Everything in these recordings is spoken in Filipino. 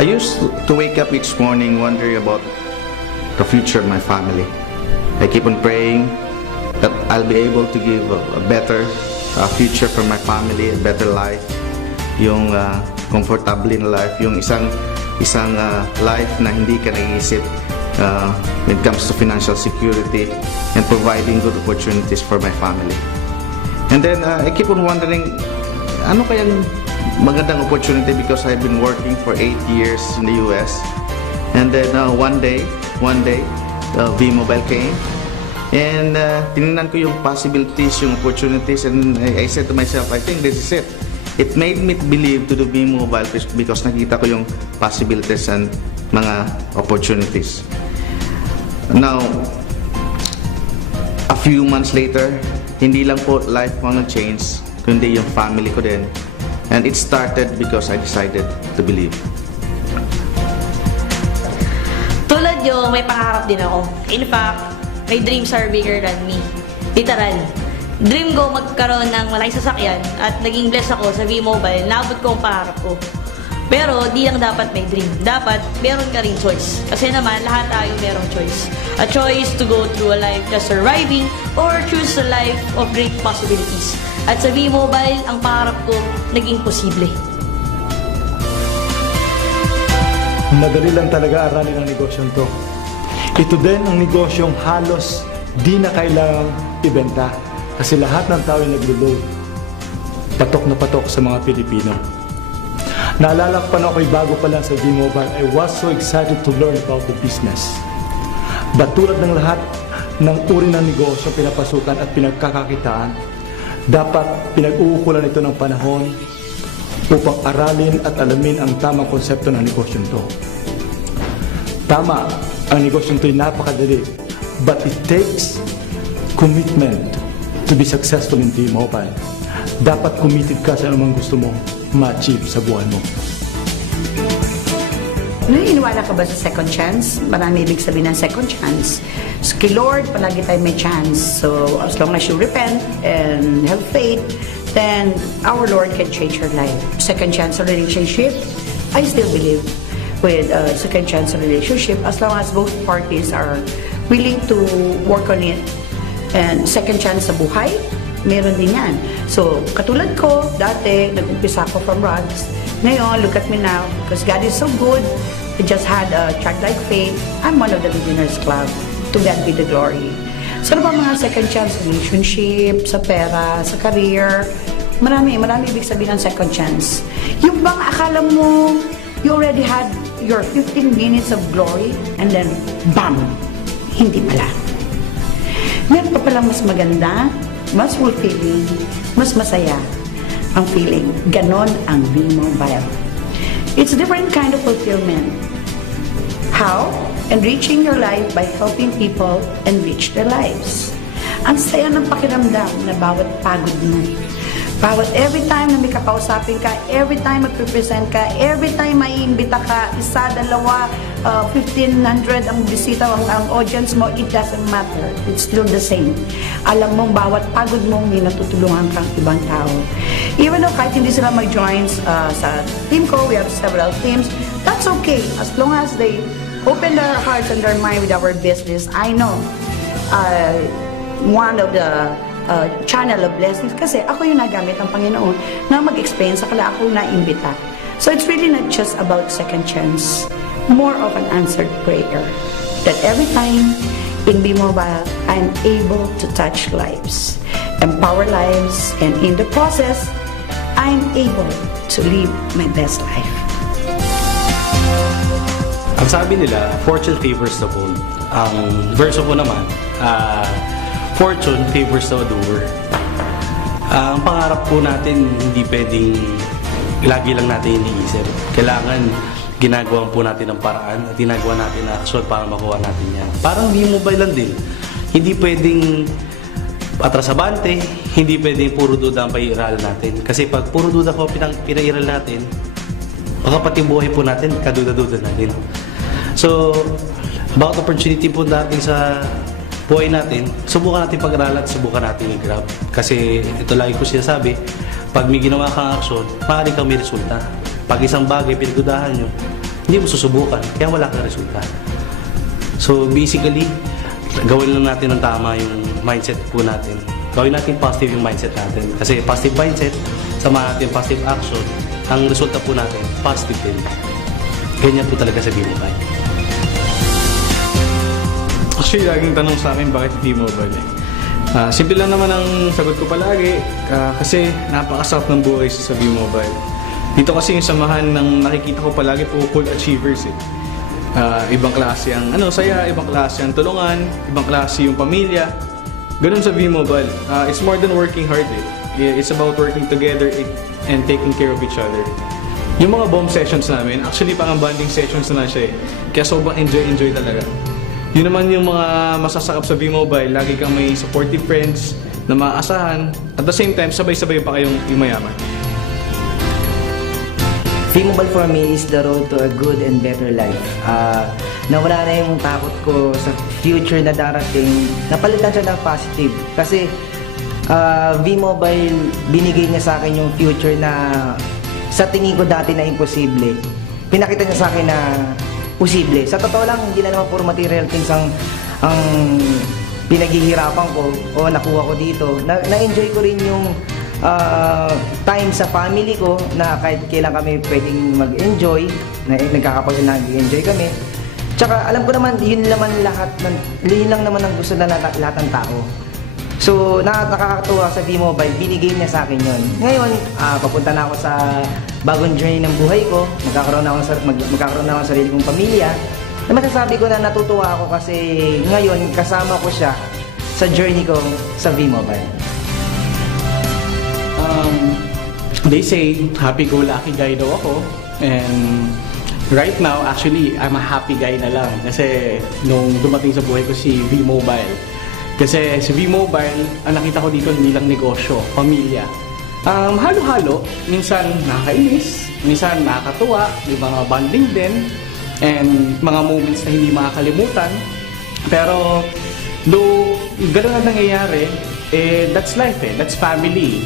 I used to wake up each morning wondering about the future of my family. I keep on praying that I'll be able to give a better future for my family, a better life, yung comfortable na life, yung isang life na hindi ka nag-iisip when it comes to financial security and providing good opportunities for my family. And then I keep on wondering, ano kayang magandang opportunity, because I've been working for 8 years in the US. And then one day, V-Mobile came. And tinignan ko yung possibilities, yung opportunities, and I said to myself, I think this is it. It made me believe to do V-Mobile because nakita ko yung possibilities and mga opportunities. Now, a few months later, hindi lang po life ko nag-change, kundi yung family ko din. And it started because I decided to believe. Tulad nyo, may pangarap din ako. In fact, my dreams are bigger than me. Literal. Dream ko magkaroon ng malaking sasakyan at naging blessed ako sa V-Mobile. Naabot ko ang pangarap ko. Pero di lang dapat may dream. Dapat meron ka rin choice. Kasi naman, lahat tayo merong choice. A choice to go through a life just surviving or choose a life of great possibilities. At sa V-Mobile, ang pangarap ko naging posible. Madali lang talaga aralin ang negosyong to. Ito din ang negosyong halos di na kailangang ibenta kasi lahat ng tao ay naglo-load. Patok na patok sa mga Pilipino. Naalala ko pa na ako'y bago pa lang sa V-Mobile, I was so excited to learn about the business. But tulad ng lahat ng uri ng negosyo pinapasukan at pinagkakakitaan, dapat pinag-uukulan ito ng panahon upang aralin at alamin ang tamang konsepto ng negosyong to. Tama, ang negosyong to ay napakadali, but it takes commitment to be successful in V-Mobile. Dapat committed ka sa anumang gusto mo ma-achieve sa buhay mo. Naniniwala ka ba sa second chance? Marami ibig sabihin ng second chance. So, kay Lord, palagi tayo may chance. So, as long as you repent and have faith, then our Lord can change your life. Second chance relationship, I still believe with second chance relationship as long as both parties are willing to work on it. And second chance sa buhay, meron din yan. So, katulad ko, dati, nag-umpisa ako from rags. Ngayon, look at me now, because God is so good. I just had a childlike faith. I'm one of the Millionaires Club. To God be the glory. So, ano ba mga second chance relationship, sa pera, sa career? Marami ibig sabihin ng second chance. Yung bang akala mo, you already had your 15 minutes of glory, and then, bam! Hindi pala. Meron pa palang mas maganda, mas fulfilling, mas masaya ang feeling. Ganon ang V-Mobile. It's a different kind of fulfillment. How? Enriching your life by helping people enrich their lives. Ang saya ng pakiramdam na bawat pagod mo. Bawat every time na may kakausapin ka, every time mag-represent ka, every time may imbita ka, isa, dalawa, 1,500 ang bisita, ang audience mo, it doesn't matter. It's still the same. Alam mong bawat pagod mo, may natutulungan kang ibang tao. Even though kahit hindi sila mag-join sa team ko, we have several teams, that's okay. As long as they open their hearts and their mind with our business, I know one of the channel of blessings kasi ako yung nagamit ng Panginoon na mag-explain sa kala ako na-imbita. So it's really not just about second chance, more of an answered prayer. That every time in V-Mobile, I'm able to touch lives, empower lives, and in the process, I'm able to live my best life. Ang sabi nila, fortune favors the bold. Ang verso ko naman, fortune favors the doer. Ang pangarap po natin, hindi pwedeng lagi lang natin iniisip. Kailangan ginagawa po natin ng paraan at ginagawa natin na aksyon para makuha natin yan. Parang V-Mobile lang din. Hindi pwedeng atrasabante, hindi pwedeng puro duda ang pag-iiralan natin. Kasi pag puro duda po pinairal natin, baka pati buhay po natin, kaduda-duda natin. So, about opportunity po natin sa buhay natin, subukan natin pag-aralan at subukan natin i-grab. Kasi ito lagi ko sinasabi, pag may ginawa kang aksyon, maaari kang may resulta. Pag isang bagay pinagdudahan nyo, hindi mo susubukan, kaya wala kang resulta. So basically, gawin lang natin ng tama yung mindset po natin. Gawin natin positive yung mindset natin. Kasi positive mindset, sama natin positive action, ang resulta po natin, positive din. Ganyan po talaga sa V-Mobile. Actually, laging tanong sa akin bakit V-Mobile eh. Simple lang naman ang sagot ko palagi kasi napakasarap ng buhay sa V-Mobile. Dito kasi yung samahan ng nakikita ko palagi po cool achievers eh. Ibang klase ang saya, ibang klase ang tulungan, ibang klase yung pamilya. Ganun sa V-Mobile. It's more than working hard eh. It's about working together and taking care of each other. Yung mga bomb sessions namin, actually parang bonding sessions na siya eh. Kaya sobrang enjoy talaga. Yun naman yung mga masasakap sa V-Mobile, lagi kang may supportive friends na maaasahan. At the same time, sabay-sabay pa kayong yumayaman. V-Mobile for me is the road to a good and better life. Nawala na yung takot ko sa future na darating. Napalitan siya ng positive. Kasi V-Mobile, binigay niya sa akin yung future na sa tingin ko dati na imposible. Pinakita niya sa akin na posible. Sa totoo lang, hindi na naman puro material things ang pinaghihirapan ko o nakuha ko dito. Na-enjoy ko rin yung time sa family ko na kahit kailan kami pwedeng mag-enjoy, nagkakapagod na nag-enjoy kami. Tsaka alam ko naman, yun lang naman ang gusto na lahat ng tao. So, nakakatuwa sa V-Mobile, binigay niya sa akin yun. Ngayon, papunta na ako sa bagong journey ng buhay ko, magkakaroon na ako ng sarili kong pamilya. Na masasabi ko na natutuwa ako kasi ngayon, kasama ko siya sa journey ko sa V-Mobile. They say, happy-go-lucky guy daw ako. And right now, actually, I'm a happy guy na lang. Kasi nung dumating sa buhay ko si V-Mobile. Kasi si V-Mobile, ang nakita ko dito hindi lang negosyo, pamilya. Halo-halo, minsan nakakainis, minsan nakakatuwa, may mga bonding din, and mga moments na hindi makakalimutan. Pero, though gano'n ang nangyayari, that's life that's family.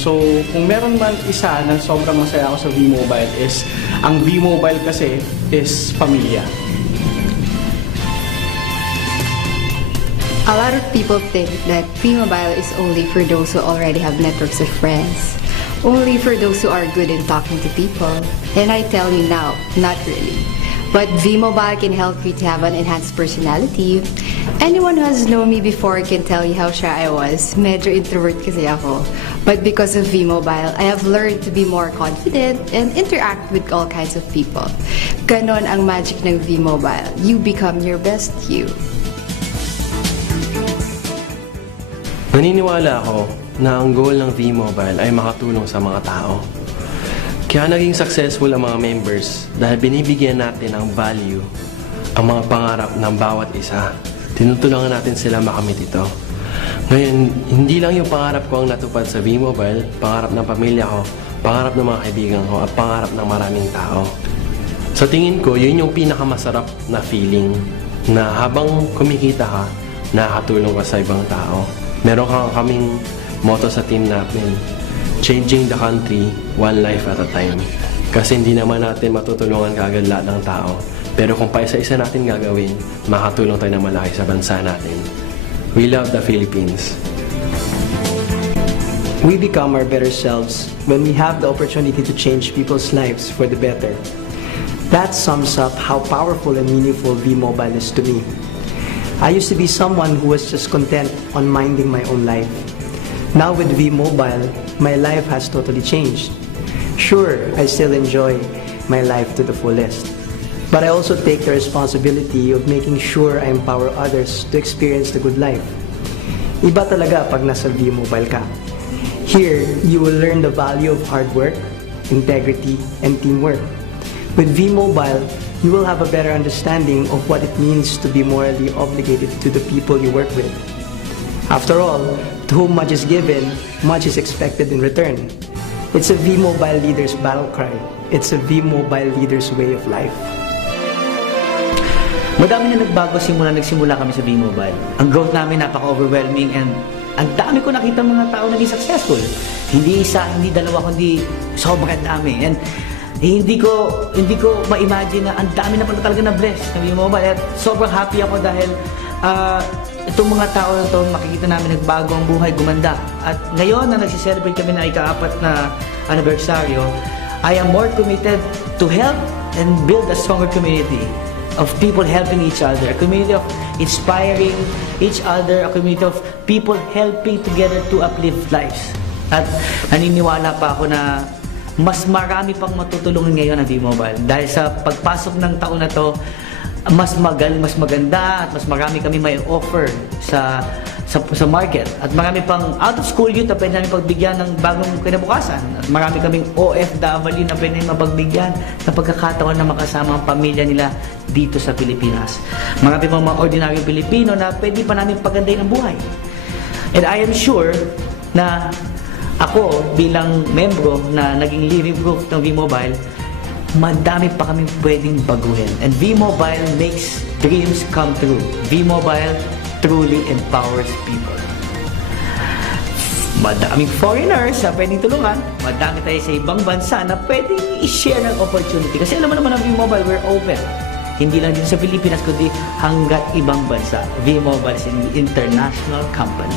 So, kung meron man isa na sobrang masaya ako sa V-Mobile is, ang V-Mobile kasi is pamilya. A lot of people think that V-Mobile is only for those who already have networks of friends, only for those who are good in talking to people. And I tell you now, not really. But V-Mobile can help you to have an enhanced personality. Anyone who has known me before can tell you how shy I was. Medyo introvert kasi ako. But because of V-Mobile, I have learned to be more confident and interact with all kinds of people. Ganon ang magic ng V-Mobile. You become your best you. Naniniwala ako na ang goal ng V-Mobile ay makatulong sa mga tao. Kaya naging successful ang mga members dahil binibigyan natin ng value ang mga pangarap ng bawat isa. Tinutulungan natin sila makamit ito. Ngayon, hindi lang yung pangarap ko ang natupad sa V-Mobile, pangarap ng pamilya ko, pangarap ng mga kaibigan ko, at pangarap ng maraming tao. Sa tingin ko, yun yung pinakamasarap na feeling na habang kumikita ka, nakakatulong ka sa ibang tao. Meron kaming motto sa team natin, changing the country, one life at a time. Kasi hindi naman natin matutulungan kaagad lahat ng tao. Pero kung paisa-isa natin gagawin, makatulong tayo na malaki sa bansa natin. We love the Philippines. We become our better selves when we have the opportunity to change people's lives for the better. That sums up how powerful and meaningful V-Mobile is to me. I used to be someone who was just content on minding my own life. Now with V-Mobile, my life has totally changed. Sure, I still enjoy my life to the fullest. But I also take the responsibility of making sure I empower others to experience the good life. Iba talaga pag nasa V-Mobile ka. Here, you will learn the value of hard work, integrity, and teamwork. With V-Mobile, you will have a better understanding of what it means to be morally obligated to the people you work with. After all, to whom much is given, much is expected in return. It's a V-Mobile leader's battle cry. It's a V-Mobile leader's way of life. Madami na nagbago simula nagsimula kami sa V-Mobile. Ang growth namin napaka-overwhelming and ang dami ko nakita mga tao naging successful. Hindi isa, hindi dalawa, kundi sobrang dami. And hindi ko ma-imagine na ang dami na pala talaga na bless ng V-Mobile. At sobrang happy ako dahil itong mga tao na to, makikita namin nagbago ang buhay, gumanda. At ngayon na nagsiselebrate kami na ika-4 na anibersaryo, I am more committed to help and build a stronger community of people helping each other, a community of inspiring each other, a community of people helping together to uplift lives. At naniniwala pa ako na mas marami pang matutulungan ngayon ng V-Mobile dahil sa pagpasok ng taon na to, mas maganda at mas marami kami may offer sa market. At marami pang out-of-school youth na pwede namin pagbigyan ng bagong kinabukasan. At marami kaming OFW na pwede namin mapagbigyan ng pagkakataon na makasama ang pamilya nila dito sa Pilipinas. Marami pang mga ordinaryong Pilipino na pwede pa namin pagandahin ang buhay. And I am sure na ako bilang membro na naging living proof ng V-Mobile, madami pa kami pwedeng baguhin. And V-Mobile makes dreams come true. V-Mobile truly empowers people. Madaming foreigners na pwedeng tulungan. Madami tayo sa ibang bansa na pwedeng i-share ng opportunity. Kasi alam mo naman ang V-Mobile, we're open. Hindi lang dito sa Pilipinas, kundi hanggat ibang bansa. V-Mobile is an international company.